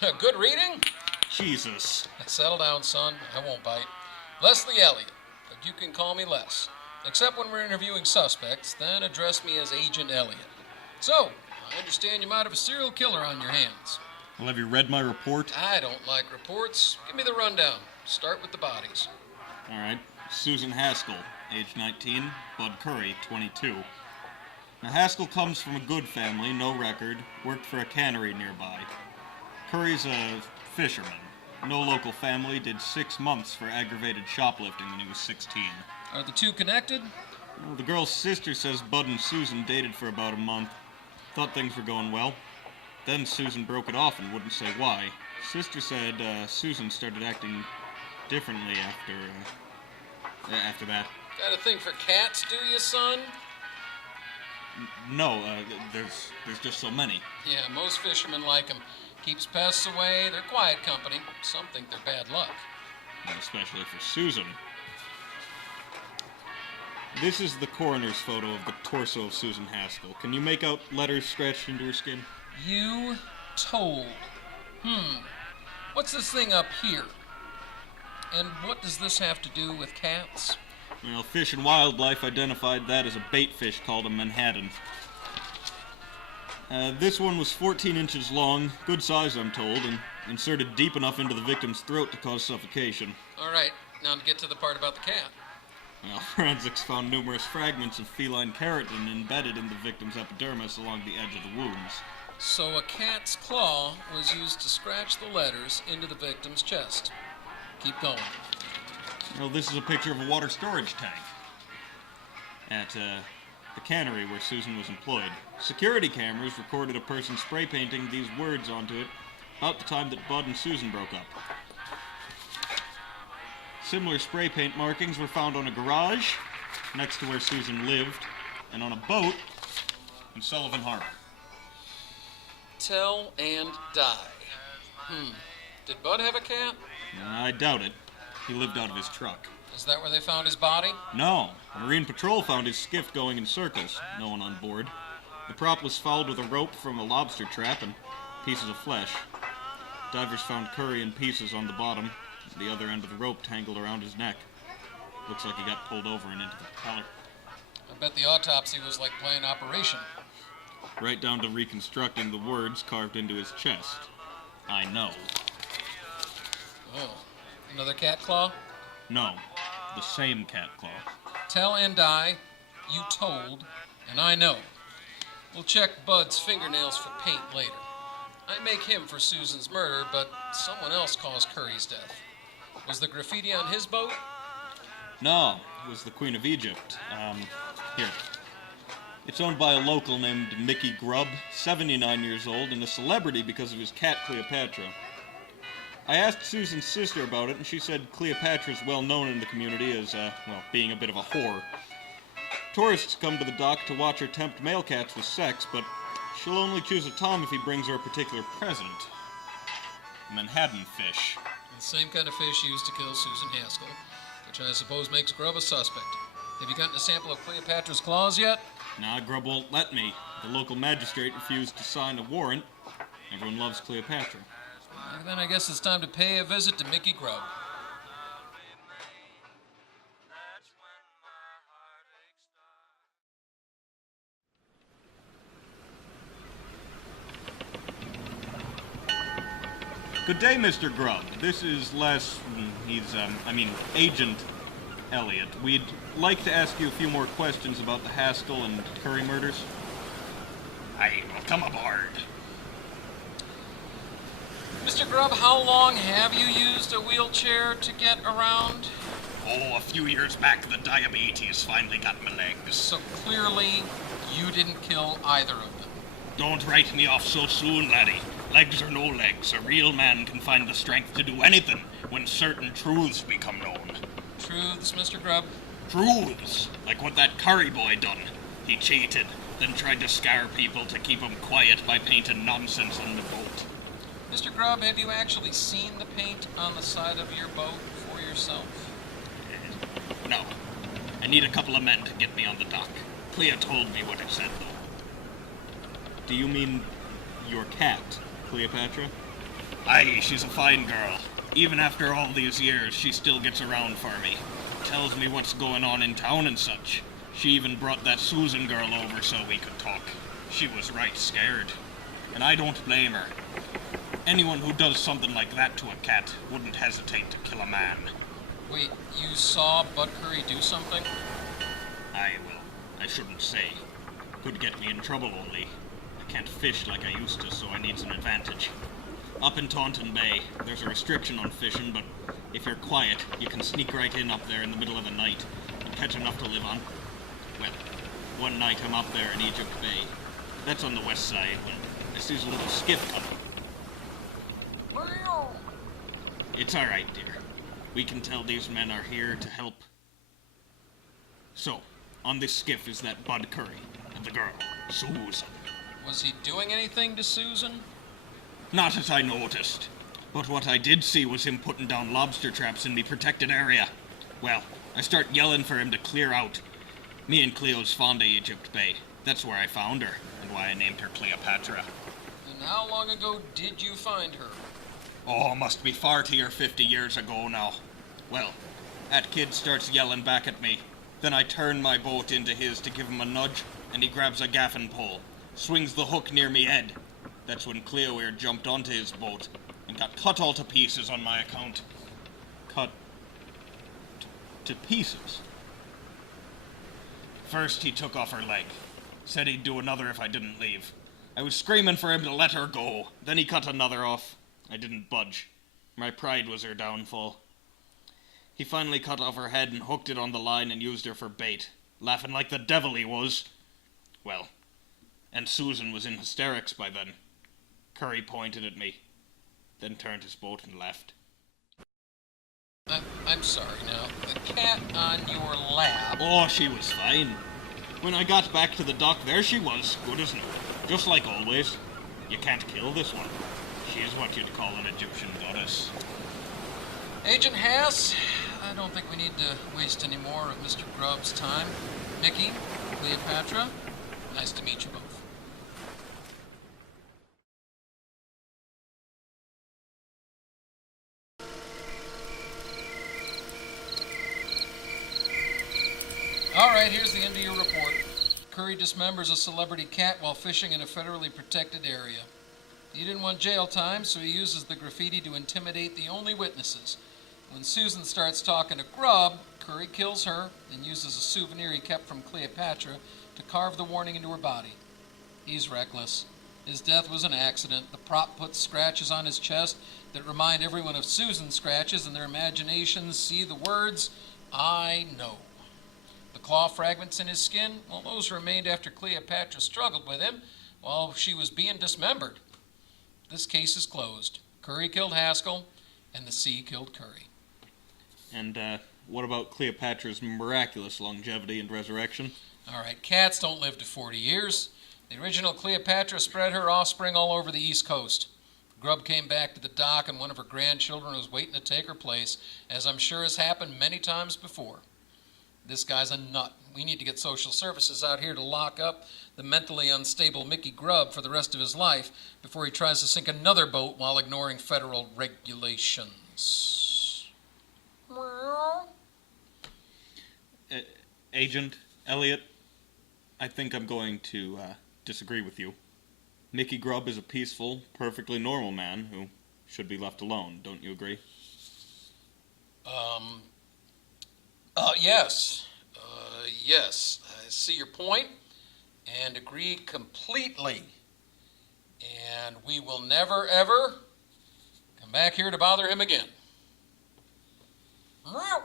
Good reading? Jesus. Settle down, son. I won't bite. Leslie Elliott, but you can call me Les. Except when we're interviewing suspects, then address me as Agent Elliott. So, I understand you might have a serial killer on your hands. Well, have you read my report? I don't like reports. Give me the rundown. Start with the bodies. All right. Susan Haskell, age 19. Bud Curry, 22. Now, Haskell comes from a good family, no record, worked for a cannery nearby. Curry's a fisherman. No local family, did 6 months for aggravated shoplifting when he was 16. Are the two connected? Well, the girl's sister says Bud and Susan dated for about a month. Thought things were going well. Then Susan broke it off and wouldn't say why. Sister said Susan started acting differently after that. Got a thing for cats, do you, son? No, there's just so many. Yeah, most fishermen like 'em. Keeps pests away, they're quiet company. Some think they're bad luck. And especially for Susan. This is the coroner's photo of the torso of Susan Haskell. Can you make out letters scratched into her skin? You told. What's this thing up here? And what does this have to do with cats? Well, Fish and Wildlife identified that as a bait fish called a Manhattan. This one was 14 inches long, good size I'm told, and inserted deep enough into the victim's throat to cause suffocation. All right, now to get to the part about the cat. Well, forensics found numerous fragments of feline keratin embedded in the victim's epidermis along the edge of the wounds. So a cat's claw was used to scratch the letters into the victim's chest. Keep going. Well, this is a picture of a water storage tank at the cannery where Susan was employed. Security cameras recorded a person spray painting these words onto it about the time that Bud and Susan broke up. Similar spray paint markings were found on a garage next to where Susan lived and on a boat in Sullivan Harbor. Tell and die. Did Bud have a cat? I doubt it. He lived out of his truck. Is that where they found his body? No. Marine Patrol found his skiff going in circles. No one on board. The prop was fouled with a rope from a lobster trap and pieces of flesh. Divers found Curry in pieces on the bottom. The other end of the rope tangled around his neck. Looks like he got pulled over and into the propeller. I bet the autopsy was like playing Operation. Right down to reconstructing the words carved into his chest. I know. Oh, another cat claw? No, the same cat claw. Tell and die, you told, and I know. We'll check Bud's fingernails for paint later. I make him for Susan's murder, but someone else caused Curry's death. Was the graffiti on his boat? No, it was the Queen of Egypt. Here. It's owned by a local named Mickey Grubb, 79 years old, and a celebrity because of his cat Cleopatra. I asked Susan's sister about it, and she said Cleopatra's well known in the community as, being a bit of a whore. Tourists come to the dock to watch her tempt male cats with sex, but she'll only choose a tom if he brings her a particular present. A Manhattan fish. The same kind of fish used to kill Susan Haskell, which I suppose makes Grubb a suspect. Have you gotten a sample of Cleopatra's claws yet? Nah, Grubb won't let me. The local magistrate refused to sign a warrant. Everyone loves Cleopatra. Then I guess it's time to pay a visit to Mickey Grubb. Good day, Mr. Grubb. This is Agent Elliott. We'd like to ask you a few more questions about the Haskell and Curry murders. I will come aboard. Mr. Grubb, how long have you used a wheelchair to get around? Oh, a few years back, the diabetes finally got my legs. So clearly, you didn't kill either of them. Don't write me off so soon, laddie. Legs or no legs, a real man can find the strength to do anything when certain truths become known. Truths, Mr. Grubb? Truths, like what that Curry boy done. He cheated, then tried to scare people to keep 'em quiet by painting nonsense on the boat. Mr. Grubb, have you actually seen the paint on the side of your boat for yourself? No. I need a couple of men to get me on the dock. Clea told me what it said, though. Do you mean your cat, Cleopatra? Aye, she's a fine girl. Even after all these years, she still gets around for me. Tells me what's going on in town and such. She even brought that Susan girl over so we could talk. She was right scared. And I don't blame her. Anyone who does something like that to a cat wouldn't hesitate to kill a man. Wait, you saw Bud Curry do something? I shouldn't say. Could get me in trouble only. I can't fish like I used to, so I needs an advantage. Up in Taunton Bay, there's a restriction on fishing, but if you're quiet, you can sneak right in up there in the middle of the night and catch enough to live on. Well, one night I'm up there in Egypt Bay. That's on the west side when I sees a little skiff coming. It's alright, dear. We can tell these men are here to help. So, on this skiff is that Bud Curry and the girl, Susan. Was he doing anything to Susan? Not as I noticed. But what I did see was him putting down lobster traps in me protected area. Well, I start yelling for him to clear out. Me and Cleo's fond of Egypt Bay. That's where I found her, and why I named her Cleopatra. And how long ago did you find her? Oh, must be 40 or 50 years ago now. Well, that kid starts yelling back at me. Then I turn my boat into his to give him a nudge, and he grabs a gaffin pole, swings the hook near me head. That's when Cleo here jumped onto his boat and got cut all to pieces on my account. Cut to pieces? First, he took off her leg. Said he'd do another if I didn't leave. I was screaming for him to let her go. Then he cut another off. I didn't budge. My pride was her downfall. He finally cut off her head and hooked it on the line and used her for bait, laughing like the devil he was. Well, and Susan was in hysterics by then. Curry pointed at me, then turned his boat and left. I'm sorry now. The cat on your lap. Oh, she was fine. When I got back to the dock, there she was, good as new. Just like always. You can't kill this one. She is what you'd call an Egyptian goddess. Agent Haas, I don't think we need to waste any more of Mr. Grubb's time. Mickey, Cleopatra, nice to meet you both. All right, here's the end of your report. Curry dismembers a celebrity cat while fishing in a federally protected area. He didn't want jail time, so he uses the graffiti to intimidate the only witnesses. When Susan starts talking to Grubb, Curry kills her and uses a souvenir he kept from Cleopatra to carve the warning into her body. He's reckless. His death was an accident. The prop puts scratches on his chest that remind everyone of Susan's scratches, and their imaginations see the words, "I know." The claw fragments in his skin, well, those remained after Cleopatra struggled with him while she was being dismembered. This case is closed. Curry killed Haskell, and the sea killed Curry. And, what about Cleopatra's miraculous longevity and resurrection? All right, cats don't live to 40 years. The original Cleopatra spread her offspring all over the East Coast. Grubb came back to the dock, and one of her grandchildren was waiting to take her place, as I'm sure has happened many times before. This guy's a nut. We need to get social services out here to lock up the mentally unstable Mickey Grubb for the rest of his life before he tries to sink another boat while ignoring federal regulations. Agent Elliot, I think I'm going to disagree with you. Mickey Grubb is a peaceful, perfectly normal man who should be left alone. Don't you agree? Yes. Yes. I see your point and agree completely. And we will never, ever come back here to bother him again. Meow.